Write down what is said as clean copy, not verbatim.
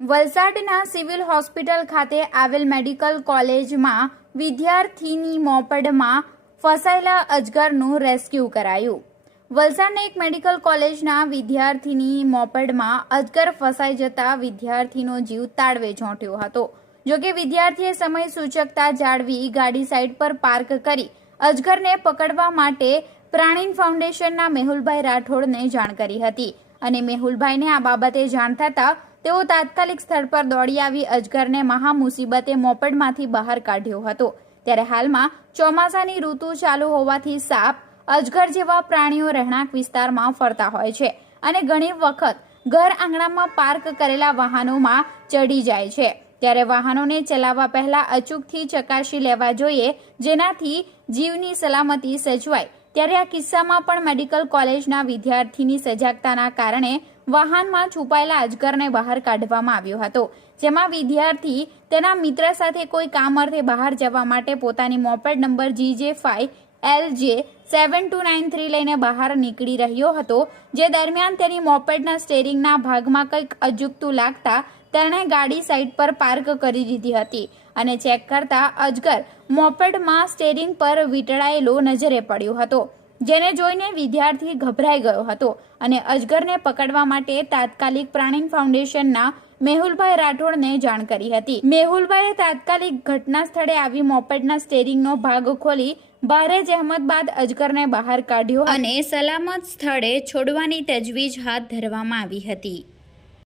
વલસાડના civil hospital ખાતે આવેલ મેડિકલ કોલેજમાં વિદ્યાર્થીની મોપેડમાં ફસાયેલા અજગરનું રેસ્ક્યુ કરાયું। વલસાડના એક મેડિકલ કોલેજના વિદ્યાર્થીની મોપેડમાં અજગર ફસાઈ જતા વિદ્યાર્થીનો જીવ તાળવે ચોંટ્યો હતો। જોકે વિદ્યાર્થીએ સમય સૂચકતા જાળવી ગાડી સાઈડ પર પાર્ક કરી અજગરને પકડવા માટે પ્રાણી ફાઉન્ડેશનના મેહુલભાઈ રાઠોડને જાણ કરી હતી અને મેહુલભાઈને આ બાબતે જાણ થતાં તેઓ તાત્કાલિક સ્થળ પર દોડી આવી અજગરને મહા મુસીબતે મોપેડમાંથી બહાર કાઢ્યો હતો। ત્યારે હાલમાં ચોમાસાની ઋતુ ચાલુ હોવાથી સાપ, અજગર જેવા પ્રાણીઓ રહેણાંક વિસ્તારમાં ફરતા હોય છે અને ઘણી વખત ઘર આંગણામાં પાર્ક કરેલા વાહનોમાં ચડી જાય છે। ત્યારે વાહનોને ચલાવવા પહેલા અચૂકથી ચકાસી લેવા જોઈએ, જેનાથી જીવની સલામતી સચવાય। ત્યારે આ કિસ્સામાં પણ મેડિકલ કોલેજના વિદ્યાર્થીની સજાગતાના કારણે વાહનમાં છુપાયેલા અજગરને બહાર કાઢવામાં આવ્યો હતો, જેમાં વિદ્યાર્થી તેના મિત્ર સાથે કોઈ કામ અર્થે બહાર જવા માટે પોતાની મોપેડ નંબર GJ5LJ7293 લઈને બહાર નીકળી રહ્યો હતો। જે દરમિયાન તેની મોપેડના સ્ટેરિંગના ભાગમાં કંઈક અજુગતું લાગતા તેણે ગાડી સાઈડ પર પાર્ક કરી દીધી હતી અને ચેક કરતા અજગર મોપેડમાં સ્ટેરિંગ પર વીંટળાયેલો નજરે પડ્યો હતો, જેને જોઈને વિદ્યાર્થી ગભરાઈ ગયો હતો અને અજગરને પકડવા માટે તાત્કાલિક પ્રાણી ફાઉન્ડેશનના મેહુલભાઈ રાઠોડને જાણ કરી હતી। મેહુલભાઈએ તાત્કાલિક ઘટના સ્થળે આવી મોપેડના સ્ટેરિંગનો ભાગ ખોલી ભારે જહેમત બાદ અજગરને બહાર કાઢ્યો અને સલામત સ્થળે છોડવાની તજવીજ હાથ ધરવામાં આવી હતી।